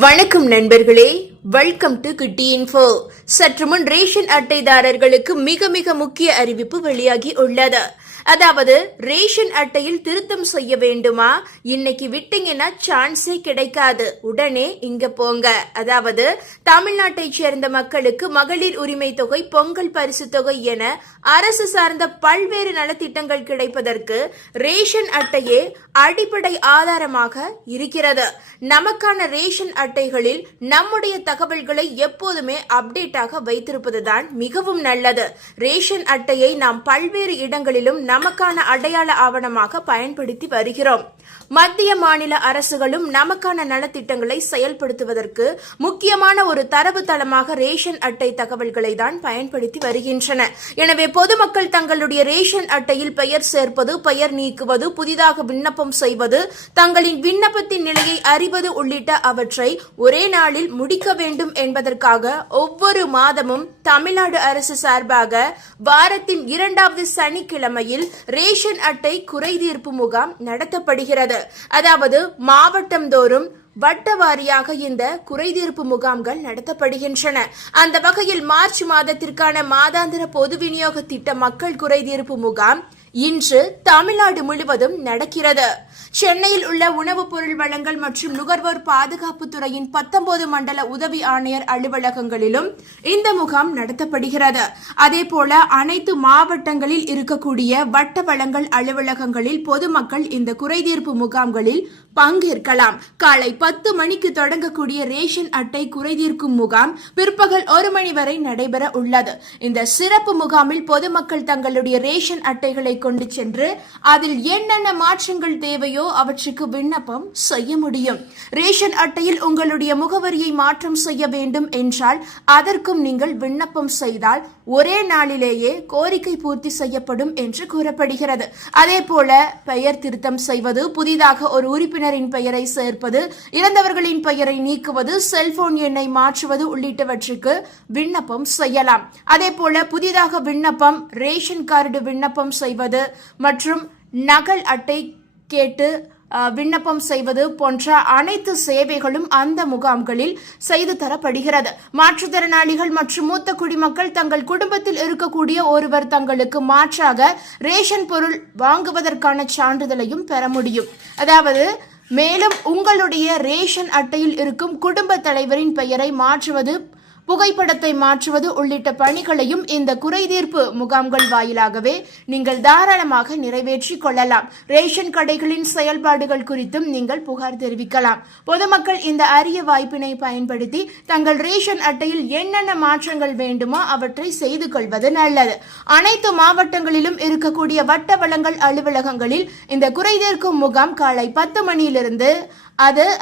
வணக்கம் நண்பர்களே, welcome to கிட்டி இன்ஃபோ. சற்று முன் ரேஷன் அட்டைதாரர்களுக்கு மிக மிக முக்கிய அறிவிப்பு வெளியாகி உள்ளது. அதாவது ரேஷன் அட்டையில் திருத்தம் செய்ய வேண்டுமா, இன்னைக்கு விட்டீங்கன்னா சான்ஸே கிடைக்காது, உடனே இங்க போங்க. அதாவது தமிழ்நாட்டை சேர்ந்த மக்களுக்கு மகளிர் உரிமை தொகை, பொங்கல் பரிசு தொகை என அரசு சார்ந்த பல்வேறு நலத்திட்டங்கள் கிடைப்பதற்கு ரேஷன் அட்டையே அடிப்படை ஆதாரமாக இருக்கிறது. நமக்கான ரேஷன் அட்டைகளில் நம்முடைய தகவல்களை எப்போதுமே அப்டேட்டாக வைத்திருப்பதுதான் மிகவும் நல்லது. ரேஷன் அட்டையை நாம் பல்வேறு இடங்களிலும் நமக்கான அடையாள ஆவணமாக பயன்படுத்தி வருகிறோம். மத்திய மாநில அரசுகளும் நமக்கான நலத்திட்டங்களை செயல்படுத்துவதற்கு முக்கியமான ஒரு தரவு தளமாக ரேஷன் அட்டை தகவல்களை தான் பயன்படுத்தி வருகின்றன. எனவே பொதுமக்கள் தங்களுடைய ரேஷன் அட்டையில் பெயர் சேர்ப்பது, பெயர் நீக்குவது, புதிதாக விண்ணப்பம் செய்வது, தங்களின் விண்ணப்பத்தின் நிலையை அறிவது உள்ளிட்ட அவற்றை ஒரே நாளில் முடிக்க வேண்டும் என்பதற்காக ஒவ்வொரு மாதமும் தமிழ்நாடு அரசு சார்பாக வாரத்தின் 2வது சனிக்கிழமையில் ரேஷன் அட்டை குறைதீர்ப்பு முகாம் நடத்தப்படுகிறது. அதாவது மாவட்டம் தோறும் வட்ட வாரியாக இந்த குறைதீர்ப்பு முகாம்கள் நடத்தப்படுகின்றன. அந்த வகையில் மார்ச் மாதத்திற்கான மாதாந்திர பொது விநியோக திட்ட மக்கள் குறைதீர்ப்பு முகாம் இன்று தமிழ்நாடு முழுவதும் நடக்கிறது. சென்னையில் உள்ள உணவுப் பொருள் வழங்கல் மற்றும் நுகர்வோர் பாதுகாப்பு துறையின் 19 மண்டல உதவி ஆணையர் அலுவலகங்களிலும் இந்த முகாம் நடத்தப்படுகிறது. அதேபோல அனைத்து மாவட்டங்களில் இருக்கக்கூடிய வட்ட வழங்கல் அலுவலகங்களில் பொதுமக்கள் இந்த குறைதீர்ப்பு முகாம்களில் பங்கேற்கலாம். காலை 10 மணிக்கு தொடங்கக்கூடிய ரேஷன் அட்டை குறைதீர்க்கும் முகாம் பிற்பகல் 1 மணி வரை நடைபெற உள்ளது. இந்த சிறப்பு முகாமில் பொதுமக்கள் தங்களுடைய ரேஷன் அட்டைகளை கொண்டு சென்று அதில் என்னென்ன மாற்றங்கள் தேவையோ அவற்றுக்கு விண்ணப்பம் செய்ய முடியும். ரேஷன் அட்டையில் உங்களுடைய முகவரியை மாற்றம் செய்ய வேண்டும் என்றால் அதற்கும் நீங்கள் விண்ணப்பம் செய்தால் ஒரே நாளிலேயே கோரிக்கை பூர்த்தி செய்யப்படும் என்று கூறப்படுகிறது. அதே போல பெயர் திருத்தம் செய்வது, புதிதாக ஒரு உறுப்பினரின் பெயரை சேர்ப்பது, இறந்தவர்களின் பெயரை நீக்குவது, செல்போன் எண்ணை மாற்றுவது உள்ளிட்டவற்றுக்கு விண்ணப்பம் செய்யலாம். அதே போல புதிதாக விண்ணப்பம், ரேஷன் கார்டு விண்ணப்பம் செய்வது மற்றும் நகல் அட்டை கேட்டு விண்ணப்பம் செய்வது போன்ற அனைத்து சேவைகளும் அந்த முகாம்களில் செய்து தரப்படுகிறது. மாற்றுத்திறனாளிகள் மற்றும் மூத்த குடிமக்கள் தங்கள் குடும்பத்தில் இருக்கக்கூடிய ஒருவர் தங்களுக்கு மாற்றாக ரேஷன் பொருள் வாங்குவதற்கான சான்றிதழையும் பெற முடியும். அதாவது மேலும் உங்களுடைய ரேஷன் அட்டையில் இருக்கும் குடும்ப தலைவரின் பெயரை மாற்றுவது, புகைப்படத்தை மாற்றுவது உள்ளிட்ட பணிகளையும் இந்த குறைதீர்ப்பு முகாம்கள் வாயிலாகவே நீங்கள் தாராளமாக நிறைவேற்றிக் கொள்ளலாம். ரேஷன் கடைகளின் செயல்பாடுகள் குறித்தும் நீங்கள் புகார் தெரிவிக்கலாம். பொதுமக்கள் இந்த அரிய வாய்ப்பினை பயன்படுத்தி தங்கள் ரேஷன் அட்டையில் என்னென்ன மாற்றங்கள் வேண்டுமோ அவற்றை செய்து கொள்வது நல்லது. அனைத்து மாவட்டங்களிலும் இருக்கக்கூடிய வட்ட வழங்கல் அலுவலகங்களில் இந்த குறைதீர்க்கும் முகாம் காலை 10 மணியிலிருந்து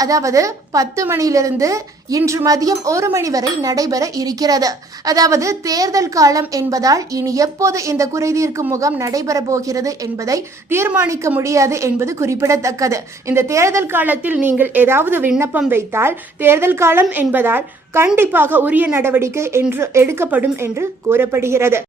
அதாவது 10 மணியிலிருந்து இன்று மதியம் 1 மணி வரை நடைபெற இருக்கிறது. அதாவது தேர்தல் காலம் என்பதால் இனி எப்போது இந்த குறைதீர்க்கும் முகாம் நடைபெற போகிறது என்பதை தீர்மானிக்க முடியாது என்பது குறிப்பிடத்தக்கது. இந்த தேர்தல் காலத்தில் நீங்கள் ஏதாவது விண்ணப்பம் வைத்தால் தேர்தல் காலம் என்பதால் கண்டிப்பாக உரிய நடவடிக்கை எடுக்கப்படும் என்று கூறப்படுகிறது.